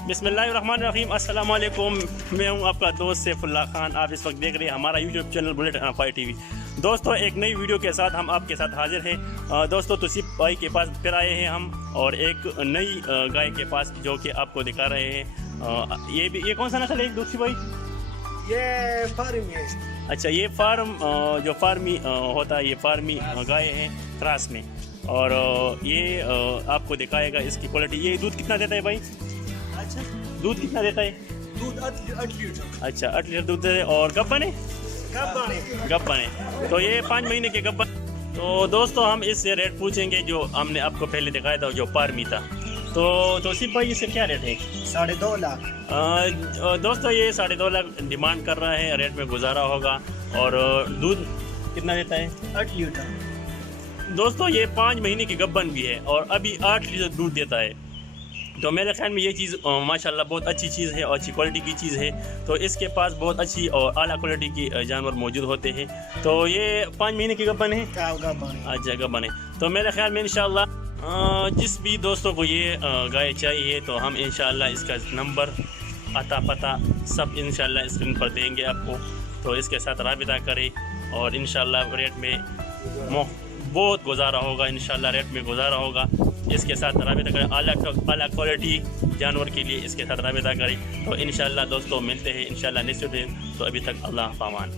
बिस्मिल्लाहिर्रहमानिर्रहीम, अस्सलाम वालेकुम। मैं हूं आपका दोस्त सैफुल्लाह खान। आप इस वक्त देख रहे हैं हमारा YouTube channel bullet NFI TV. दोस्तों, एक नई वीडियो के साथ हम आपके साथ हाजिर हैं। दोस्तों, तुसीफ भाई के पास फिर आए हैं हम, और एक नई गाय के पास जो कि आपको दिखा रहे हैं। ये कौन सा नस्ल है तुसीफ भाई? ये फार्मी है। अच्छा, ये फार्म जो फार्मी होता है, ये फार्मी गाय है क्रॉस में, और ये आपको दिखाएगा इसकी क्वालिटी। ये दूध कितना देता है भाई? अच्छा, दूध कितना देता है? दूध 8 लीटर। अच्छा, 8 लीटर दूध देता है। और गब्बन है? गब्बन है। तो ये 5 महीने के गब्बन। तो दोस्तों, हम इससे रेट पूछेंगे जो हमने आपको पहले दिखाया था, जो फार्मी था। तो सिर्फ भाई इससे क्या रेट है? 2.5 लाख। दोस्तों, ये 2.5 लाख डिमांड कर रहा है, रेट में गुजारा होगा। और दूध कितना देता है? 8 लीटर। दोस्तों, ये 5 महीने की गब्बन भी है और अभी 8 लीटर दूध देता है। तो मेरे ख्याल में ये चीज़ माशाल्लाह बहुत अच्छी चीज़ है और अच्छी क्वालिटी की चीज़ है। तो इसके पास बहुत अच्छी और आला क्वालिटी की जानवर मौजूद होते हैं। तो ये 5 महीने की गब्बन है। अच्छा, गब्बन है। तो मेरे ख्याल में इंशाल्लाह जिस भी दोस्तों को ये गाय चाहिए, तो हम इंशाल्लाह इसका नंबर, अता पता सब इंशाल्लाह स्क्रीन पर देंगे आपको। तो इसके साथ राबिता करें और इंशाल्लाह रेट में बहुत गुजारा होगा। इंशाल्लाह रेट में गुजारा होगा। इसके साथ राबिता करें, आला क्वालिटी जानवर के लिए इसके साथ राबिता करें। तो इंशाल्लाह दोस्तों मिलते हैं इंशाल्लाह नेक्स्ट दिन। तो अभी तक अल्लाह पामान।